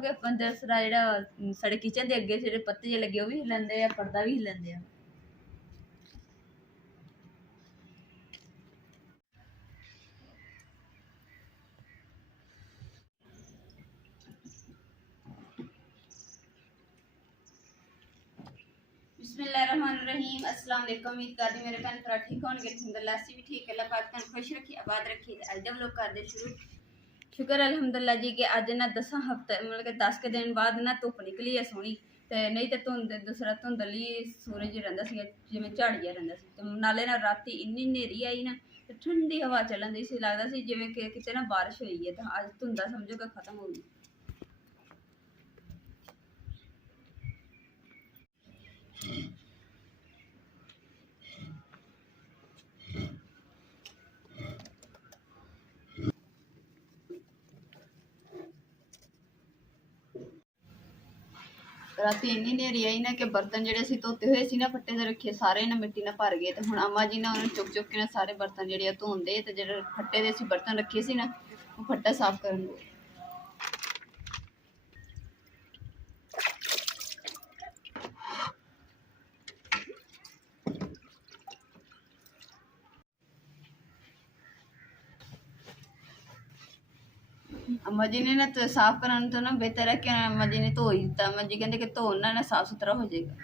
हो गया दूसरा जो साढ़े किचन के अगे जो पत्ते जे लगे वो भी हिलाते हैं, पर्दा भी हिलाते हैं। बिस्मिल्लाहिर्रहमानिर्रहीम। अस्सलाम वालेकुम। उम्मीद करदी मेरे भैन भरा ठीक होणगे। अल्हम्दुलिल्लाह असीं भी ठीक। अल्लाह पाक तुहानूं खुश रखे, आबाद रखे। अज दा व्लॉग करदे शुरू। शुक्र अल्हम्दुलिल्लाह जी कि अज ना 10 हफ्ते मतलब कि 10 के दिन बाद ना धुप्प निकली है सोहनी, ते नहीं तो धुंध दूसरा धुंधली सूरज रहिंदा सी, जिवें झाड़िया रहिंदा सी। ते नाले ना राती इन्नी हनेरी आई ना, ते ठंडी हवा चलन दी सी, लगदा सी जिवें कि किते ना बारिश होई है। ते अज धुंधा समझो कि खत्म हो गई। राती इन्नी हनेरी आई ना कि बर्तन ਜਿਹੜੇ ਅਸੀਂ ਧੋਤੇ ਹੋਏ ਸੀ ਨਾ ਫੱਟੇ ਤੇ ਰੱਖੇ ਸਾਰੇ ਨਾ ਮਿੱਟੀ ਨਾਲ ਭਰ ਗਏ। ਤੇ ਹੁਣ ਅਮਾ ਜੀ ਨਾ ਉਹਨੂੰ ਚੁੱਕ ਚੁੱਕ ਕੇ ਨਾ ਸਾਰੇ ਬਰਤਨ ਜਿਹੜੇ ਆ ਧੋਂਦੇ, ਤੇ ਜਿਹੜੇ ਫੱਟੇ ਦੇ ਅਸੀਂ ਬਰਤਨ ਰੱਖੇ ਸੀ ਨਾ ਉਹ ਫੱਟਾ ਸਾਫ਼ ਕਰਨ ਦੇ। अम्मा जी ने ना तो साफ कराने तो ना बेहतर है कि अम्मा जी ने धो ही दिता। अम्मा जी कहते कि धोना ना साफ सुथरा हो जाएगा।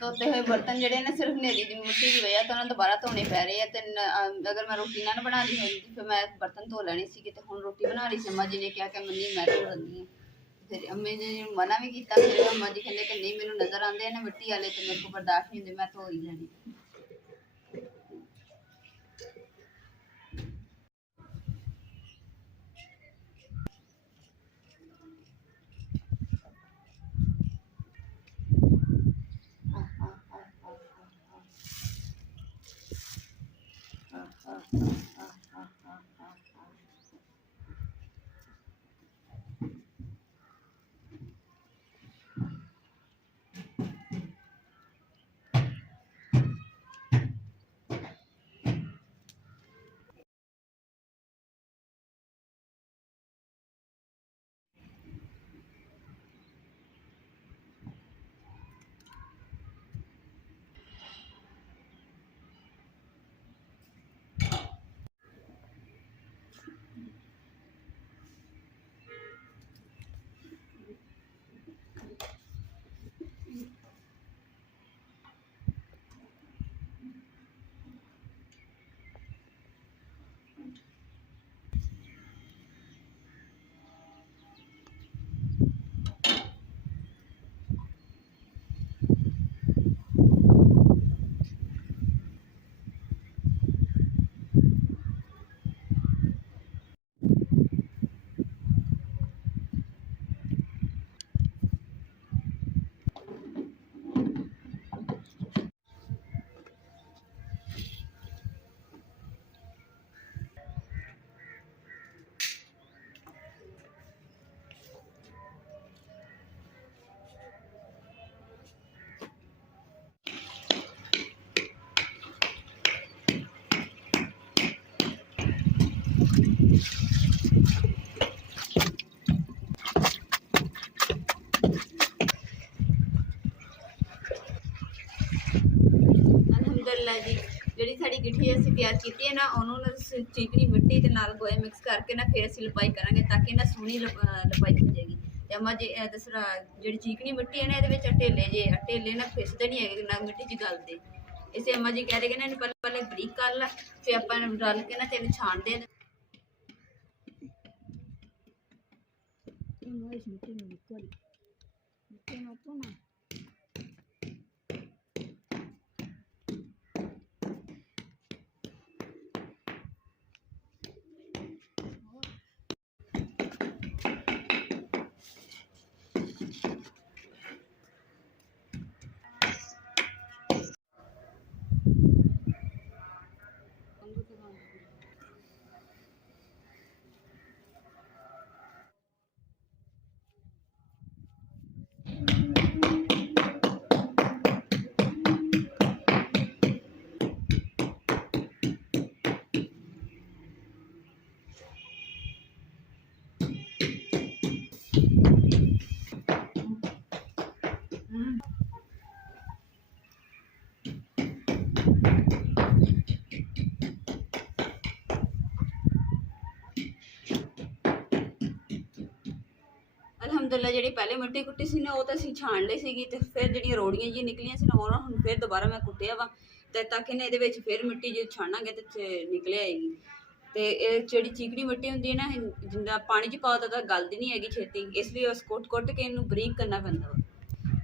धोते हुए बर्तन जोड़े ने सिर्फ हनेरी की मिट्टी की वजह तो उन्हें दोबारा धोने पै रहे हैं। तो अगर मैं रोटी ना बना ली होती फिर मैं बर्तन धो लेनी सी। तो हुण रोटी बना रही सी, अम्मा जी ने कहा कि मम्मी मैं धो लगी। फिर अम्मी जी ने मना भी किया। फिर अम्मा जी कहते कि नहीं मैनू नज़र आते हैं ना मिट्टी वाले, तो मेरे को बर्दाश्त नहीं होंगे, मैं धो ही लैनी। अल्हम्दुलिल्लाह जी जी साड़ी गिट्ठी असीं तैयार की है ना, उन्होंने चीकनी मिट्टी के नाल गोया मिक्स करके ना फिर असीं लपाई करांगे ताकि ना सोहनी लपाई हो जाएगी। ते अम्मा जी दूसरा जी चीकनी मिट्टी है ना ये ढेले ना फिसते नहीं है ना मिट्टी च गलते। इसे अम्मा जी कह रहे कि ना पहले बरीक कर ला, फिर आप रल के ना तेन छानते हैं। ਅਲਹਮਦੁਲਿਲਾ ਜਿਹੜੀ ਪਹਿਲੇ ਮਿੱਟੀ ਕੁੱਟੀ ਸੀ ਨਾ ਉਹ ਤਾਂ ਅਸੀਂ ਛਾਣ ਲਈ ਸੀਗੀ, ਤੇ ਫਿਰ ਜਿਹੜੀਆਂ ਰੋੜੀਆਂ ਜੀ ਨਿਕਲੀਆਂ ਸੀ ਨਾ ਉਹ ਹੁਣ ਫਿਰ ਦੁਬਾਰਾ ਮੈਂ ਕੁੱਟਿਆ ਵਾ, ਤੇ ਤਾਂ ਕਿ ਨਾ ਇਹਦੇ ਵਿੱਚ ਫਿਰ ਮਿੱਟੀ ਜੇ ਛਾਣਾਂਗੇ ਤੇ ਨਿਕਲ ਆਏਗੀ। ਤੇ ਇਹ ਜਿਹੜੀ ਚੀਕਣੀ ਮਿੱਟੀ ਹੁੰਦੀ ਹੈ ਨਾ, ਜਿੰਦਾ ਪਾਣੀ 'ਚ ਪਾਓ ਤਾਂ ਗਲਦੀ ਨਹੀਂ ਹੈਗੀ ਛੇਤੀ, ਇਸ ਲਈ ਉਸ ਕੁੱਟ ਕੇ ਇਹਨੂੰ ਬਰੀਕ ਕਰਨਾ ਪੈਂਦਾ ਵਾ।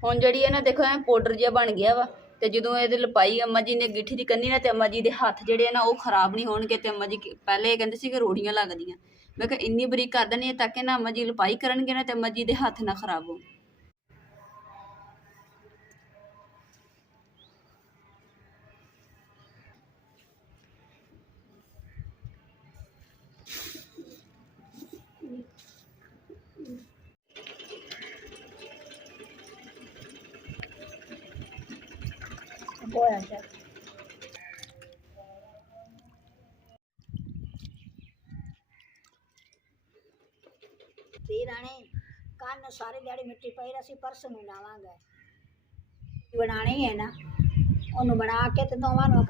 ਹੁਣ ਜਿਹੜੀ ਇਹ ਨਾ ਦੇਖੋ ਐ ਪਾਊਡਰ ਜਿਹਾ ਬਣ ਗਿਆ ਵਾ, ਤੇ ਜਦੋਂ ਇਹਦੇ ਲਪਾਈ ਅੰਮਾ ਜੀ ਨੇ ਗਿੱਠੀ ਦੀ ਕਰਨੀ ਨਾ, ਤੇ ਅੰਮਾ ਜੀ ਦੇ ਹੱਥ ਜਿਹੜੇ ਆ ਨਾ ਉਹ ਖਰਾਬ ਨਹੀਂ ਹੋਣਗੇ। ਤੇ ਅੰਮਾ ਜੀ ਪਹਿਲੇ ਇਹ ਕਹਿੰਦੇ ਸੀ ਕਿ ਰੋੜੀਆਂ ਲੱਗਦੀਆਂ, ਮੈਂ ਕਿਹਾ ਇੰਨੀ ਬਰੀਕ ਕਰ ਦਿੰਦੀ ਤਾਂ ਕਿ ਨਾ ਅੰਮਾ ਜੀ ਲਪਾਈ ਕਰਨਗੇ ਨਾ ਤੇ ਅੰਮਾ ਜੀ ਦੇ ਹੱਥ ਨਾ ਖਰਾਬ ਹੋ। ਧੀ ਰਾਣੀ ਕੰਨ ਸਾਰੀ ਦਿਹਾੜੀ ਮਿੱਟੀ ਪਈ ਰਹੀ, ਪਰਸ ਨੂੰ ਲਾਵਾਂਗੇ, ਬਣਾਣੀ ਹੈ ਨਾ, ਉਹਨੂੰ ਬਣਾ ਕੇ ਤੇ ਦੋਵਾਂ ਨੂੰ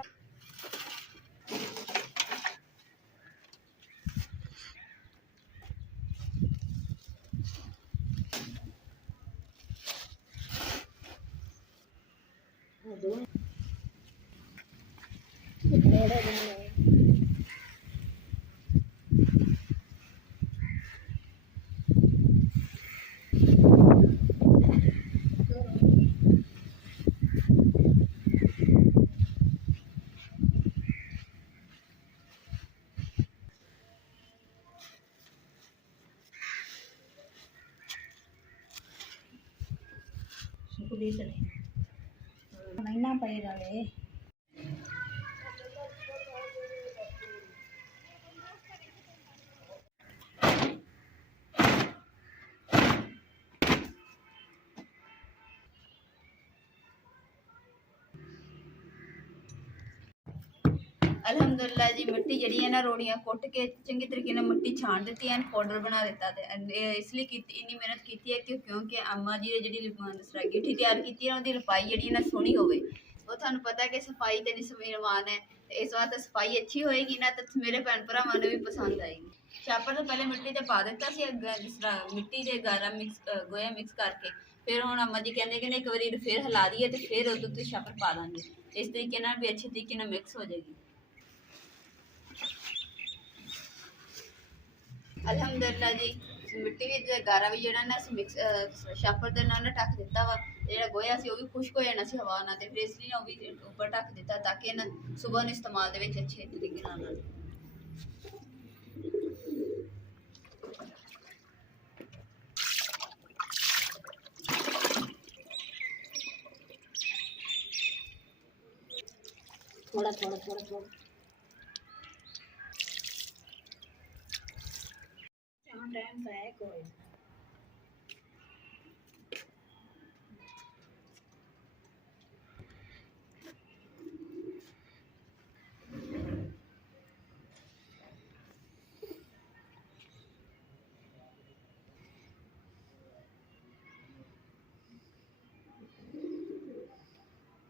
ਮਹੀਨਾ ਪਈ ਰਹੇ। ਅਲਹਮਦੁਲਿਲਾ ਜੀ ਮਿੱਟੀ ਜਿਹੜੀ ਹੈ ਨਾ ਰੋੜੀਆਂ ਕੁੱਟ ਕੇ ਚੰਗੀ ਤਰੀਕੇ ਨਾਲ ਮਿੱਟੀ ਛਾਣ ਦਿੱਤੀ ਐਨ ਪਾਊਡਰ ਬਣਾ ਦਿੱਤਾ। ਤੇ ਇਸ ਲਈ ਇੰਨੀ ਮਿਹਨਤ ਕੀਤੀ ਹੈ ਕਿਉਂਕਿ ਅੰਮਾ ਜੀ ਨੇ ਜਿਹੜੀ ਗਿੱਠੀ ਤਿਆਰ ਕੀਤੀ ਹੈ ਉਹਦੀ ਲਪਾਈ ਜਿਹੜੀ ਨਾ ਸੋਹਣੀ ਹੋਵੇ। ਉਹ ਤੁਹਾਨੂੰ ਪਤਾ ਕਿ ਸਫਾਈ ਤੇ ਨਿਸਮਾਨ ਹੈ, ਤੇ ਇਸ ਵਾਰ ਸਫਾਈ ਅੱਛੀ ਹੋਏਗੀ ਨਾ ਤਾਂ ਮੇਰੇ ਭੈਣ ਭਰਾਵਾਂ ਨੂੰ ਵੀ ਪਸੰਦ ਆਏਗੀ। ਛਾਪਰ ਤੋਂ ਪਹਿਲੇ ਮਿੱਟੀ ਤੇ ਪਾ ਦਿੱਤਾ ਸੀ, ਜਿਸ ਤਰ੍ਹਾਂ ਮਿੱਟੀ ਦੇ ਗੋਇਆ ਮਿਕਸ ਕਰਕੇ। ਫਿਰ ਹੁਣ ਅੰਮਾ ਜੀ ਕਹਿੰਦੇ ਕਿ ਇੱਕ ਵਾਰੀ ਫਿਰ ਹਿਲਾ ਦਈਏ ਤੇ ਫਿਰ ਉਹਦੇ ਉੱਤੇ ਛਾਪਰ ਪਾ ਦਾਂਗੇ, ਇਸ ਤਰੀਕੇ ਨਾਲ ਵੀ ਅੱਛੇ ਤਰੀਕੇ ਨਾਲ ਮਿਕਸ ਹੋ ਜਾਏਗੀ। ਅਲਹਮਦੁਲਿਲਾ ਜੀ ਮਿੱਟੀ ਵੀ ਗਾਰਾ ਵੀ ਜਿਹੜਾ ਨਾ ਮਿਕਸ ਛਾਪਰ ਦੇ ਨਾਲ ਢੱਕ ਦਿੱਤਾ ਵਾ। ਜਿਹੜਾ ਗੋਇਆ ਸੀ ਉਹ ਵੀ ਖੁਸ਼ਕ ਹੋ ਜਾਣਾ ਸੀ ਹਵਾ ਨਾਲ, ਤੇ ਫਿਰ ਇਸ ਲਈ ਉਹ ਵੀ ਉੱਪਰ ਢੱਕ ਦਿੱਤਾ ਤਾਂ ਕਿ ਨਾ ਸੁਬਹ ਨੂੰ ਇਸਤੇਮਾਲ ਦੇ ਵਿੱਚ ਅੱਛੇ ਤਰੀਕੇ ਨਾਲ ਆਵੇ। ਥੋੜਾ ਥੋੜਾ ਥੋੜਾ ਥੋੜਾ ਟਾਈਮ ਤਾਂ ਹੈ ਕੋਈ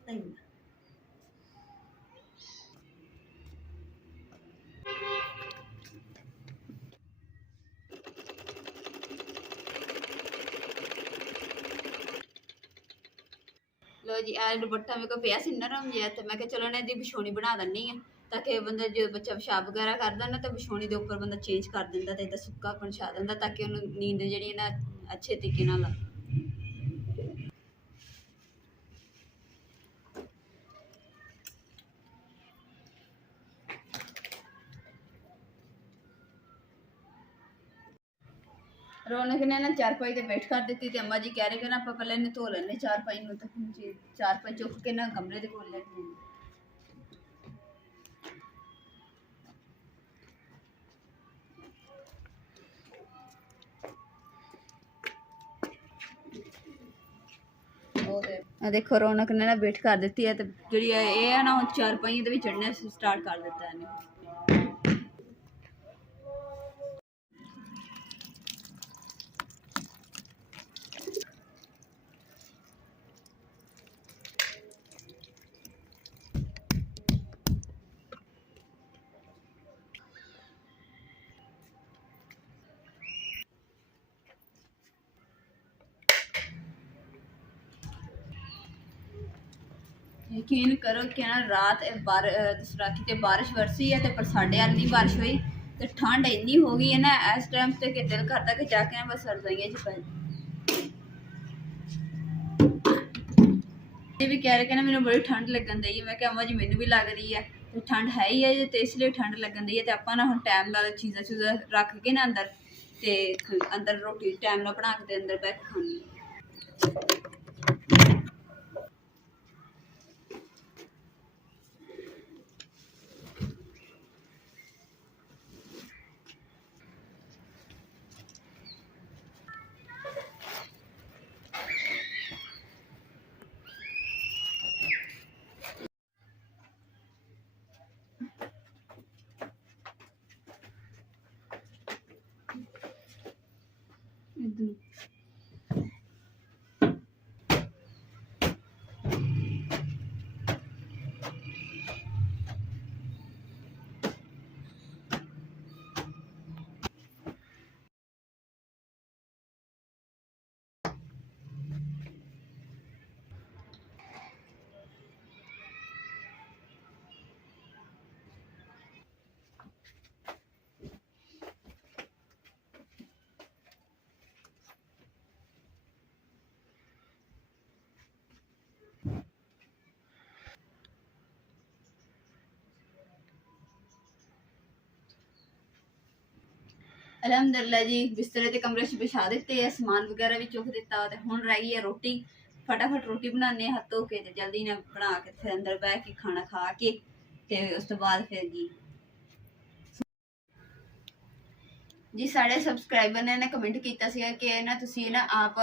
ਨਹੀਂ। ਲੋ ਜੀ ਆ ਦੁਪੱਟਾ ਮੇਰੇ ਕੋਲ ਪਿਆ ਸੀ ਨਰਮ ਜਿਹਾ, ਤੇ ਮੈਂ ਕਿਹਾ ਚਲੋ ਨਾ ਇਹਦੀ ਵਿਛੋਣੀ ਬਣਾ ਦਿੰਨੀ ਆ ਤਾਂ ਕਿ ਬੰਦਾ ਜੇ ਬੱਚਾ ਪਿਸ਼ਾਬ ਵਗੈਰਾ ਕਰਦਾ ਨਾ ਤਾਂ ਵਿਛੋਣੀ ਦੇ ਉੱਪਰ ਬੰਦਾ ਚੇਂਜ ਕਰ ਦਿੰਦਾ ਤੇ ਇਹਦਾ ਸੁੱਕਾ ਪਹੁੰਚਾ ਦਿੰਦਾ ਤਾਂ ਕਿ ਉਹਨੂੰ ਨੀਂਦ ਜਿਹੜੀ ਨਾ ਅੱਛੇ ਤਰੀਕੇ ਨਾਲ ਆਵੇ। ਰੌਣਕ ਨੇ ਨਾ ਚਾਰਪਾਈ ਤੇ ਬੈਠ ਕਰ ਦਿੱਤੀ, ਤੇ ਅੰਮਾ ਜੀ ਕਹਿ ਰਹੇ ਕਿ ਨਾ ਆਪਾਂ ਪਹਿਲਾਂ ਇਹਨੂੰ ਧੋ ਲੈਣੇ ਚਾਰਪਾਈ ਨੂੰ, ਤਾਂ ਚਾਰਪਾਈ ਚੁੱਕ ਕੇ ਨਾ ਕਮਰੇ ਦੇ ਕੋਲ ਲੈ ਕੇ ਆਏ। ਆ ਦੇਖੋ ਰੌਣਕ ਨੇ ਨਾ ਬੈਠ ਕਰ ਦਿੱਤੀ ਹੈ, ਤੇ ਜਿਹੜੀ ਇਹ ਹੈ ਨਾ ਹੁਣ ਚਾਰਪਾਈਆਂ ਦੇ ਵਿੱਚ ਚੜ੍ਹਨਾ ਸਟਾਰਟ ਕਰ ਦਿੱਤਾ ਇਹਨੇ। यकीन करो कि ना रात राती ते बारिश बरसी है, पर साढ़े हाल नहीं बारिश हुई। तो ठंड इन्नी हो गई है ना इस टाइम से कि दिल करता कि जाके ना बस रजाइयां च पै ये भी कह रहे कि ना मैंने बड़ी ठंड लगन दी है। मैं क्या अम्मा जी मैनू भी लग रही है, तो ठंड है ही है तो इसलिए ठंड लगन दी है। तो आप ना हम टाइम नाल चीज़ां चूज़ां रख के ना अंदर ते अंदर रोटी टाइम नाल बना के अंदर बैठ के खानी। अलहमदुलिल्लाह जी बिस्तरे ते कमरे च बिछा दिते है, समान वगैरह भी चुक दिता। ते हुण रह गई है रोटी। फटाफट रोटी बनाने हाथ धो के ते जल्दी ने बना के फिर अंदर बह के खाना खा के ते उस तो बाद फिर जी साढ़े सबसक्राइबर ने कमेंट किया सीगा कि ना तुसी ना आप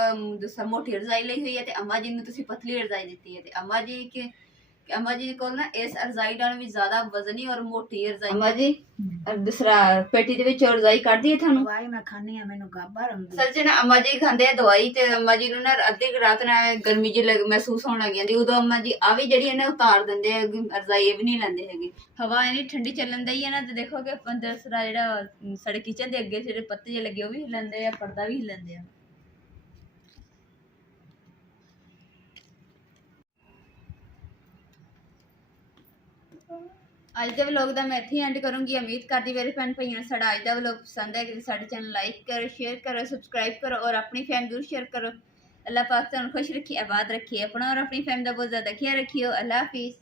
दूसरा मोटी रजाई ली हुई है ते अम्मा जी ने तुसी पतली रजाई दी है। ते अम्मा जी को ना इस रजाई नाल भी ज्यादा वजनी और मोटी रजाई। अम्मा जी दूसरा पेटी दे विच रजाई कढ दी थानू? दवाई मैं खानी है, मैनू गाबा रंदी। सर जी ना अम्मा जी खांदे दवाई ते अम्मा जी ना अद्धी रात ना गर्मी जी महसूस होने लग जाती, उदों अम्मा जी आ भी जड़ी है ना उतार दिंदे है, रजाई भी नहीं लैंदे हैगे। हवा इन्नी ठंडी चलन दी है ना, ते देखो कि दूसरा जेड़ा साडे किचन दे अगे जेडे पत्ते जे लगे ओह भी हिलंदे आ, पर्दा भी हिलंदे आ। अज के व्लॉग का मैं इत्थे एंड करूँगी। उम्मीद करती मेरे भैन भाइयों ने साडा अज का व्लॉग पसंद है कि साडे चैनल लाइक करो, शेयर करो, सबसक्राइब करो और अपनी फैमिली जरूर शेयर करो। अल्लाह पाक तुहानू खुश रखिए, आबाद रखिए, अपना और अपनी फैमिली का बहुत ज़्यादा ख्याल रखियो। अल्लाह हाफिज़।